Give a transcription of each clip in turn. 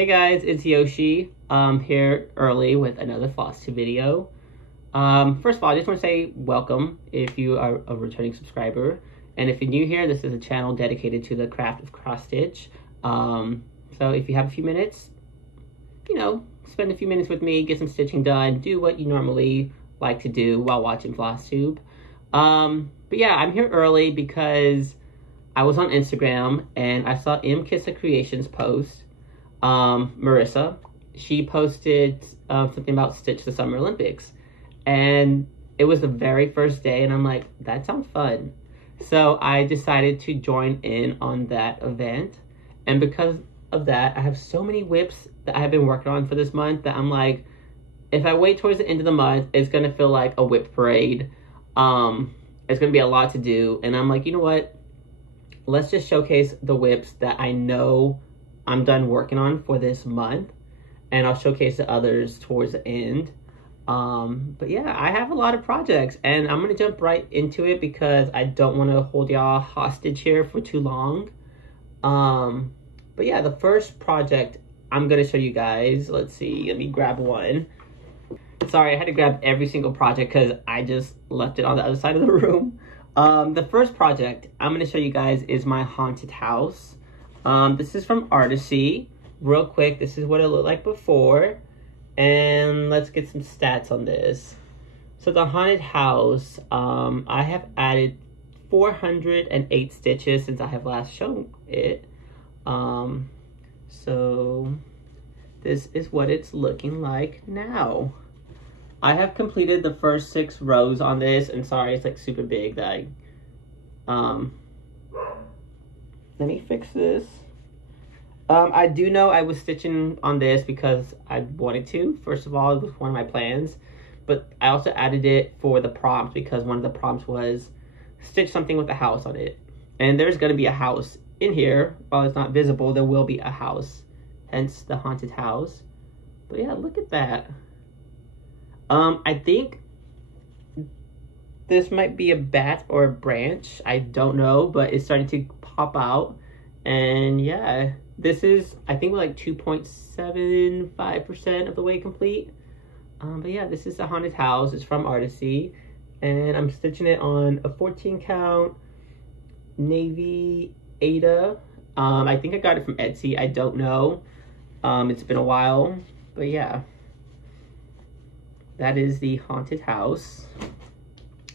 Hey guys, it's Yoshi. Here early with another FlossTube video. First of all, I just want to say welcome if you are a returning subscriber. And if you're new here, this is a channel dedicated to the craft of cross stitch. So if you have a few minutes, spend a few minutes with me, get some stitching done, do what you normally like to do while watching FlossTube. But yeah, I'm here early because I was on Instagram and I saw Mkissa Creations post. Marissa, she posted something about Stitch the Summer Olympics, and it was the very first day, and I'm like, that sounds fun. So I decided to join in on that event, and because of that, I have so many whips that I have been working on for this month that I'm like, if I wait towards the end of the month, it's gonna feel like a whip parade. It's gonna be a lot to do, and I'm like, you know what? Let's just showcase the whips that I know I'm done working on for this month, and I'll showcase the others towards the end. But yeah, I have a lot of projects, and I'm gonna jump right into it because I don't want to hold y'all hostage here for too long. But yeah, the first project I'm gonna show you guys, let's see, let me grab one. Sorry, I had to grab every single project because I just left it on the other side of the room. The first project I'm gonna show you guys is my haunted house. This is from Artisy. Real quick, this is what it looked like before. And let's get some stats on this. So the haunted house, I have added 408 stitches since I have last shown it. So this is what it's looking like now. I have completed the first 6 rows on this, and sorry, it's like super big that let me fix this. I do know I was stitching on this because I wanted to. First of all, it was one of my plans. But I also added it for the prompt because one of the prompts was stitch something with a house on it. And there's going to be a house in here. While it's not visible, there will be a house. Hence the haunted house. But yeah, look at that. I think this might be a bat or a branch. I don't know, but it's starting to pop out. And yeah, this is, I think, like 2.75% of the way complete. But yeah, this is the haunted house. It's from Artisy. And I'm stitching it on a 14 count navy Aida. I think I got it from Etsy. I don't know. It's been a while. But yeah, that is the haunted house.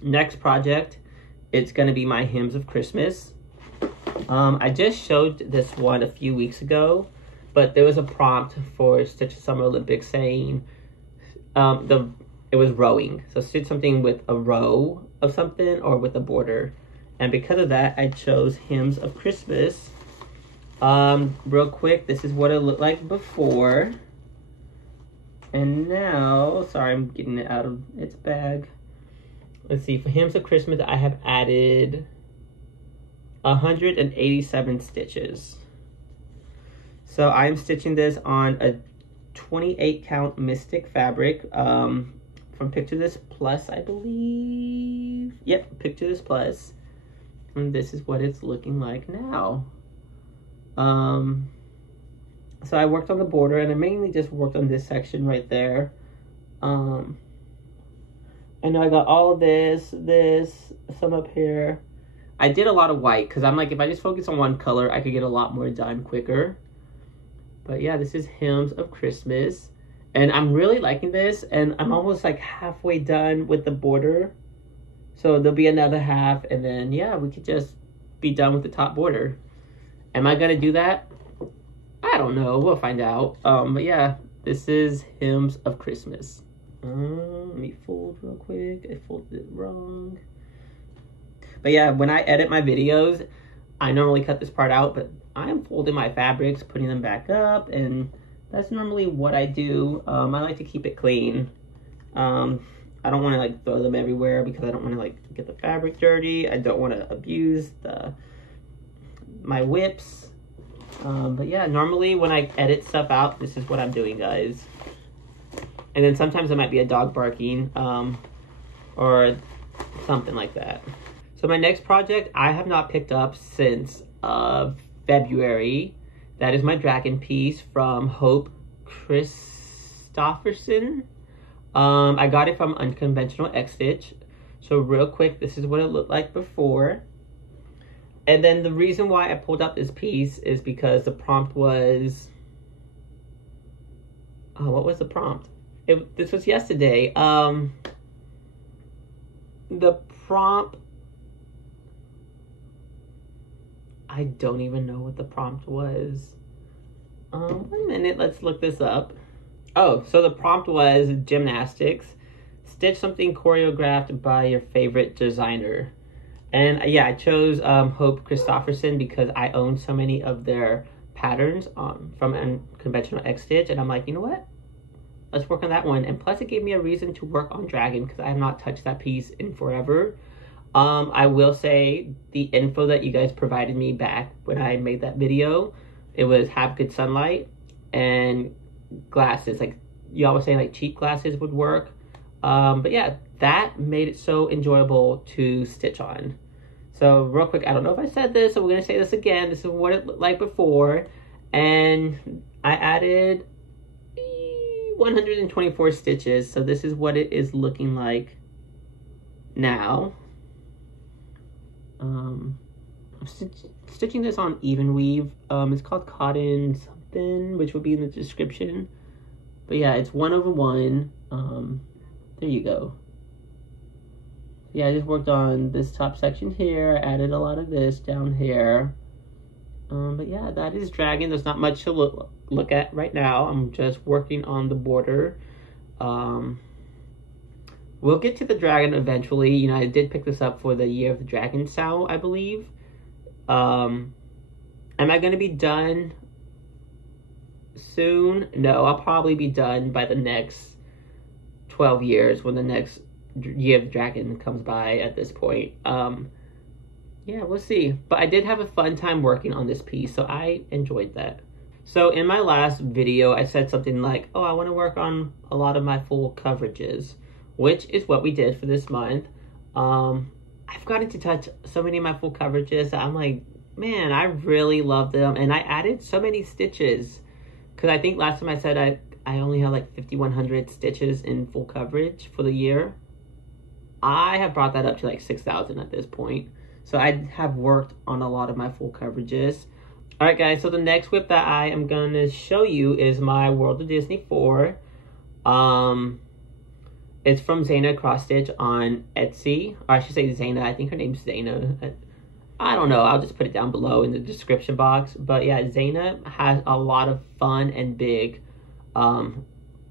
Next project, it's going to be my Hymns of Christmas. I just showed this one a few weeks ago, but there was a prompt for Stitch the Summer Olympics saying it was rowing. So stitch something with a row of something or with a border. And because of that, I chose Hymns of Christmas. Real quick, this is what it looked like before. And now, sorry, I'm getting it out of its bag. Let's see, for Hymns of Christmas, I have added 187 stitches. So I'm stitching this on a 28 count Mystic fabric from Picture This Plus, I believe. Yep, Picture This Plus. And this is what it's looking like now. So I worked on the border, and I mainly just worked on this section right there. I know I got all of this, some up here. I did a lot of white because I'm like, if I just focus on one color, I could get a lot more done quicker. But yeah, this is Hymns of Christmas. And I'm really liking this, and I'm almost like halfway done with the border. So there'll be another half, and then yeah, we could just be done with the top border. Am I gonna do that? I don't know, we'll find out. But yeah, this is Hymns of Christmas. Let me fold real quick. I folded it wrong. But yeah, when I edit my videos, I normally cut this part out, but I am folding my fabrics, putting them back up, and that's normally what I do. I like to keep it clean. I don't want to like throw them everywhere because I don't want to like get the fabric dirty. I don't want to abuse my whips. But yeah, normally when I edit stuff out, this is what I'm doing, guys. And then sometimes it might be a dog barking or something like that. So my next project, I have not picked up since February. That is my dragon piece from Hope Christofferson. I got it from Unconventional X Stitch. So real quick, this is what it looked like before. And then the reason why I pulled out this piece is because the prompt was... Oh, what was the prompt? This was yesterday. The prompt... I don't even know what the prompt was. One minute, let's look this up. Oh, so the prompt was gymnastics. Stitch something choreographed by your favorite designer. And yeah, I chose Hope Christofferson because I own so many of their patterns from Unconventional X Stitch. And I'm like, you know what? Let's work on that one. And plus it gave me a reason to work on Dragon because I have not touched that piece in forever. I will say the info that you guys provided me back when I made that video, it was have good sunlight and glasses. Like y'all were saying, like cheap glasses would work. But yeah, that made it so enjoyable to stitch on. So real quick, I don't know if I said this, so we're gonna say this again. This is what it looked like before, and I added 124 stitches. So this is what it is looking like now. I'm stitching this on even weave. It's called cotton something, which will be in the description. But yeah, it's 1/1. There you go. Yeah, I just worked on this top section here. I added a lot of this down here. But yeah, that is Dragon. There's not much to look at right now. I'm just working on the border. We'll get to the Dragon eventually. You know, I did pick this up for the Year of the Dragon sale, I believe. Am I going to be done soon? No, I'll probably be done by the next 12 years when the next Year of the Dragon comes by at this point. Yeah, we'll see. But I did have a fun time working on this piece, so I enjoyed that. So in my last video, I said something like, oh, I want to work on a lot of my full coverages, which is what we did for this month. I've gotten to touch so many of my full coverages that I'm like, man, I really love them. And I added so many stitches because I think last time I said I only had like 5,100 stitches in full coverage for the year. I have brought that up to like 6,000 at this point. So I have worked on a lot of my full coverages. Alright guys, so the next whip that I am going to show you is my World of Disney 4. It's from Zayna Cross Stitch on Etsy. Or I should say Zayna, I think her name's Zayna. I don't know, I'll just put it down below in the description box. But yeah, Zayna has a lot of fun and big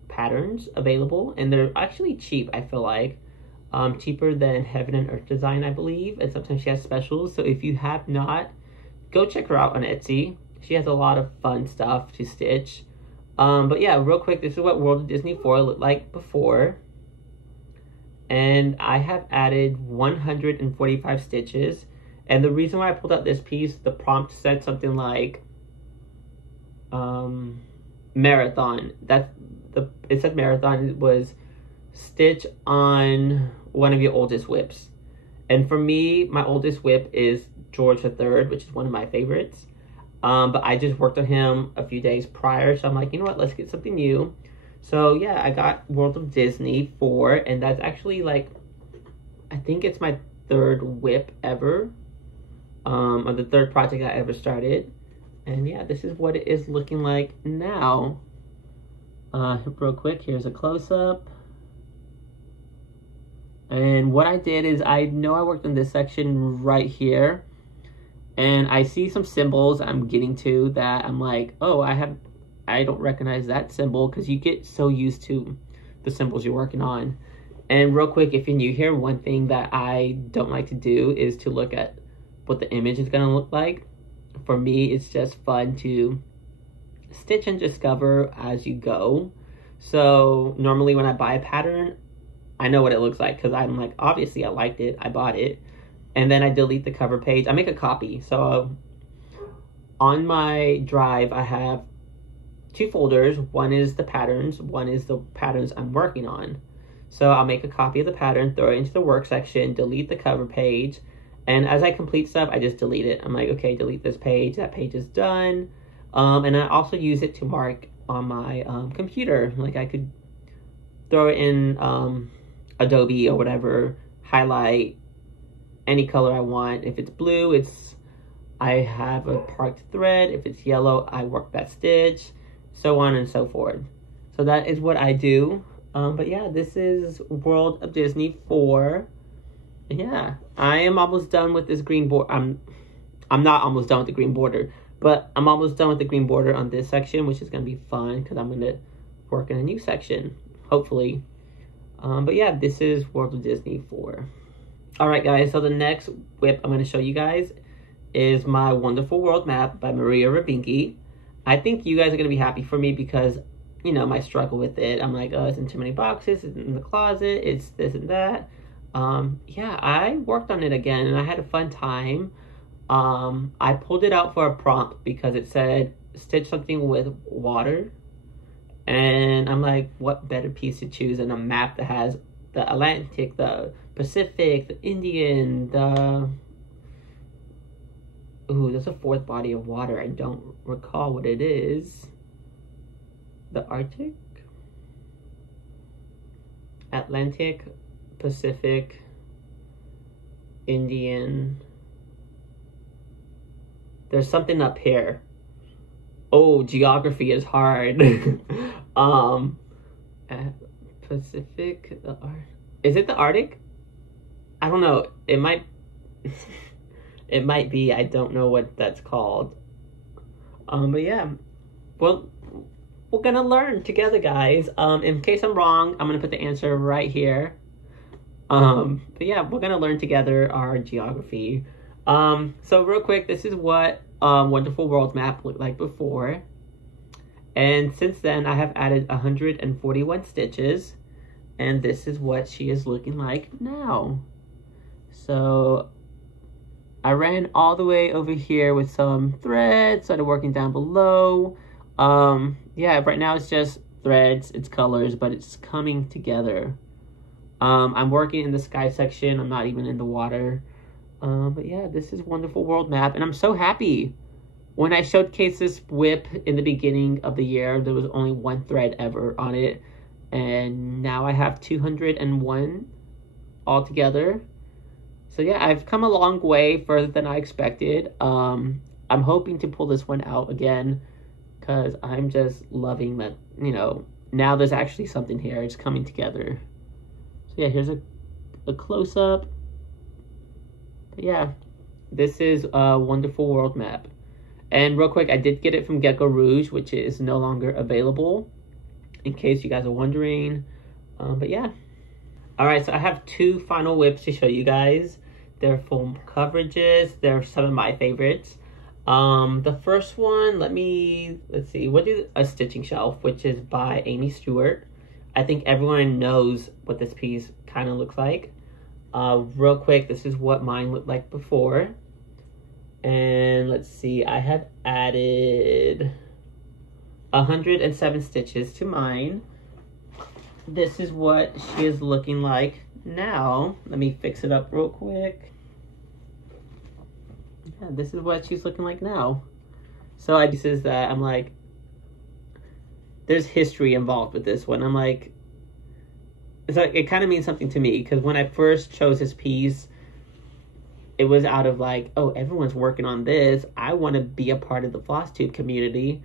patterns available. And they're actually cheap, I feel like. Cheaper than Heaven and Earth Design, I believe. And sometimes she has specials. So if you have not, go check her out on Etsy. She has a lot of fun stuff to stitch. But yeah, real quick, this is what World of Disney 4 looked like before. And I have added 145 stitches. And the reason why I pulled out this piece, the prompt said something like marathon. It said marathon. It was stitch on one of your oldest whips. And for me, my oldest whip is George III, which is one of my favorites. But I just worked on him a few days prior, so I'm like, you know what, let's get something new. So yeah, I got World of Disney 4, and that's actually like, I think it's my third whip ever, or the third project I ever started. And yeah, this is what it is looking like now. Real quick, here's a close-up. And what I did is, I know I worked on this section right here, and I see some symbols I'm getting to that I'm like, oh, I don't recognize that symbol, because you get so used to the symbols you're working on. And real quick, if you're new here, one thing that I don't like to do is to look at what the image is going to look like. For me, it's just fun to stitch and discover as you go. So normally when I buy a pattern, I know what it looks like, because I'm like, obviously I liked it, I bought it. And then I delete the cover page. I make a copy. So on my drive, I have 2 folders. One is the patterns, one is the patterns I'm working on. So I'll make a copy of the pattern, throw it into the work section, delete the cover page. And as I complete stuff, I just delete it. I'm like, okay, delete this page. That page is done. And I also use it to mark on my computer. Like I could throw it in Adobe or whatever, highlight any color I want. If it's blue, I have a parked thread. If it's yellow, I work that stitch, so on and so forth. So that is what I do. But yeah, this is World of Disney 4. Yeah, I am almost done with this green border. I'm not almost done with the green border, but I'm almost done with the green border on this section, which is going to be fun because I'm going to work in a new section, hopefully. But yeah, this is World of Disney 4. Alright guys, so the next whip I'm going to show you guys is my Wonderful World map by Maria Rabinki. I think you guys are going to be happy for me because, you know, my struggle with it. I'm like, oh, it's in too many boxes, it's in the closet, it's this and that. Yeah, I worked on it again and I had a fun time. I pulled it out for a prompt because it said stitch something with water. And I'm like, what better piece to choose than a map that has the Atlantic, the Pacific, the Indian, ooh, there's a fourth body of water. I don't recall what it is. The Arctic? Atlantic, Pacific, Indian. There's something up here. Oh, geography is hard. Pacific, is it the Arctic? I don't know. It might it might be. I don't know what that's called. But yeah. Well, we're gonna learn together, guys. In case I'm wrong, I'm gonna put the answer right here. But yeah, we're gonna learn together our geography. So real quick, this is what Wonderful World map looked like before. And since then, I have added 141 stitches. And this is what she is looking like now. So I ran all the way over here with some threads, started working down below. Yeah, right now it's just threads, it's colors, but it's coming together. I'm working in the sky section, I'm not even in the water. But yeah, this is Wonderful World map, and I'm so happy. When I showcased this whip in the beginning of the year, there was only one thread ever on it, and now I have 201 altogether. So yeah, I've come a long way, further than I expected. I'm hoping to pull this one out again, because I'm just loving that, you know, now there's actually something here, it's coming together. So yeah, here's a close-up. But yeah, this is a Wonderful World map. And real quick, I did get it from Gecko Rouge, which is no longer available, in case you guys are wondering. But yeah. Alright, so I have two final whips to show you guys. They're full coverages. They're some of my favorites. The first one, let's see, what is a stitching shelf, which is by Amy Stewart. I think everyone knows what this piece kind of looks like. Real quick, this is what mine looked like before. And let's see, I have added 107 stitches to mine. This is what she is looking like now. Let me fix it up real quick. Yeah, this is what she's looking like now. So this is that I'm like, there's history involved with this one. I'm like, it's like, it kind of means something to me, because when I first chose this piece, it was out of like, oh, everyone's working on this. I want to be a part of the FlossTube community.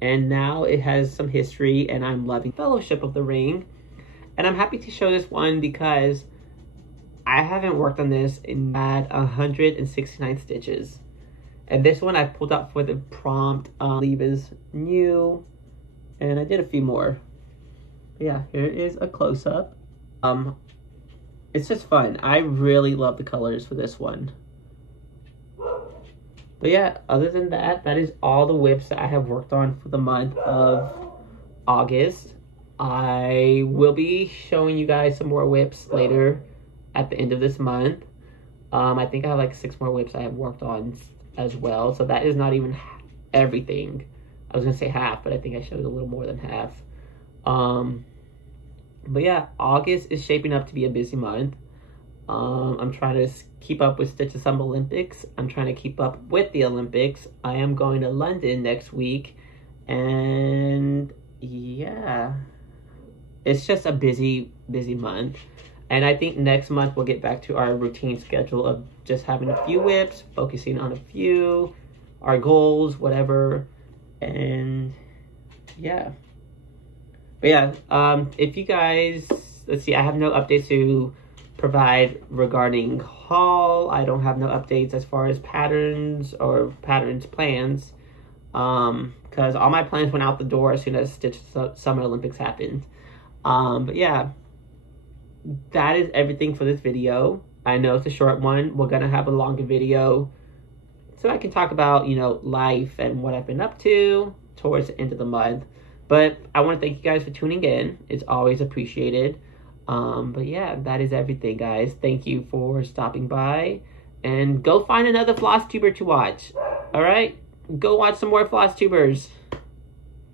And now it has some history, and I'm loving Fellowship of the Ring. And I'm happy to show this one because I haven't worked on this in 169 stitches. And this one I pulled out for the prompt, Leave is New. And I did a few more. But yeah, here is a close-up. It's just fun. I really love the colors for this one. But yeah, other than that, that is all the whips that I have worked on for the month of August. I will be showing you guys some more whips later at the end of this month. I think I have like 6 more whips I have worked on as well. So that is not even everything. I was going to say half, but I think I showed a little more than half. But yeah, August is shaping up to be a busy month. I'm trying to keep up with Stitch Assemble Olympics. I'm trying to keep up with the Olympics. I am going to London next week. And yeah, it's just a busy month. And I think next month we'll get back to our routine schedule of just having a few whips, focusing on a few, our goals, whatever. And yeah. But yeah, if you guys, let's see, I have no updates to provide regarding haul. I don't have no updates as far as patterns plans. Because all my plans went out the door as soon as Stitch Summer Olympics happened. But yeah, that is everything for this video. I know it's a short one. We're gonna have a longer video so I can talk about, you know, life and what I've been up to towards the end of the month. But I want to thank you guys for tuning in. It's always appreciated. But yeah, that is everything, guys. Thank you for stopping by. And go find another floss tuber to watch. Alright? Go watch some more floss tubers.